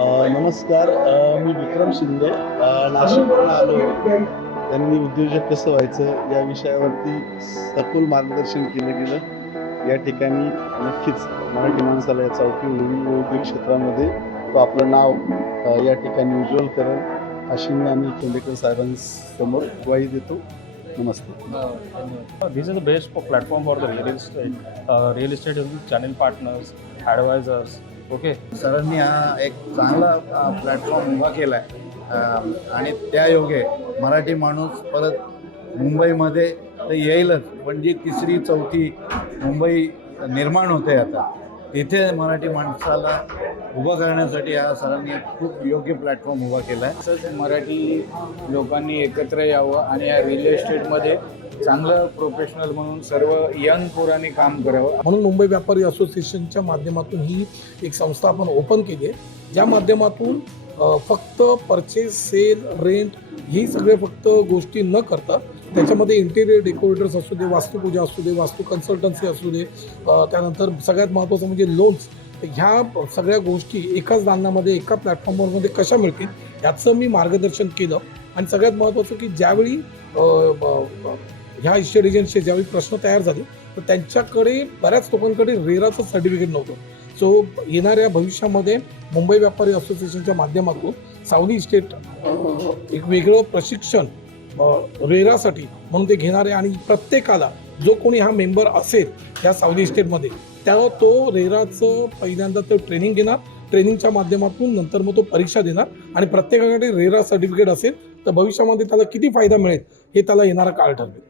अ, नमस्कार अ, मी विक्रम शिंदे अ, नाशिकवरून आलो त्यांनी उद्योजक कसं व्हायचं या विषयावरती सखोल मार्गदर्शन केलं गेलं. या ठिकाणी नक्कीच मराठी माणसाला या चौकी उद्योग क्षेत्रामध्ये तो आपलं नाव या ठिकाणी उज्ज्वल करेल अशी मी आणि केंद्रेकर साहेबांसमोर ग्वाही देतो. नमस्ते. Uh, the best for platform for the real estate, uh, real estate channel partners, advisors. Okay, सरांनी हा एक चांगला प्लॅटफॉर्म उभा केला आहे आणि त्या योगे मराठी माणूस परत मुंबईमध्ये तर येईलच पण जी तिसरी चौथी मुंबई निर्माण होते आता तिथे मराठी माणसाला उभं करण्यासाठी हा सरांनी खूप योग्य प्लॅटफॉर्म उभा केला आहे तसंच मराठी लोकांनी एकत्र यावं आणि या रिअल इस्टेटमध्ये चांगलं प्रोफेशनल म्हणून सर्व यंग पोरांनी काम करावं. म्हणून मुंबई व्यापारी असोसिएशनच्या माध्यमातून ही एक संस्था आपण ओपन केली आहे. ज्या माध्यमातून फक्त परचेस सेल रेंट ही सगळे फक्त गोष्टी न करता त्याच्यामध्ये इंटेरियर डेकोरेटर्स असू दे वास्तुपूजा असू दे वास्तू कन्सल्टन्सी असू दे त्यानंतर सगळ्यात महत्त्वाचं म्हणजे लोन्स ह्या सगळ्या गोष्टी एकाच दालनामध्ये एका प्लॅटफॉर्मवरमध्ये कशा मिळतील याचं मी मार्गदर्शन केलं. आणि सगळ्यात महत्त्वाचं की ज्यावेळी ह्या इस्टेट ज्यावेळी प्रश्न तयार झाले तर त्यांच्याकडे बऱ्याच लोकांकडे रेराचं सर्टिफिकेट नव्हतं. सो येणाऱ्या भविष्यामध्ये मुंबई व्यापारी असोसिएशनच्या माध्यमातून सावली इस्टेट एक वेगळं प्रशिक्षण रेरासाठी म्हणून ते घेणारे आणि प्रत्येकाला जो कोणी हा मेंबर असेल या सावली इस्टेटमध्ये त्या तो रेराचं पहिल्यांदा तो ट्रेनिंग घेणार ट्रेनिंगच्या माध्यमातून नंतर मग तो परीक्षा देणार आणि प्रत्येकाकडे रेरा सर्टिफिकेट असेल तर भविष्यामध्ये त्याला किती फायदा मिळेल हे त्याला येणारा काळ ठरवेल.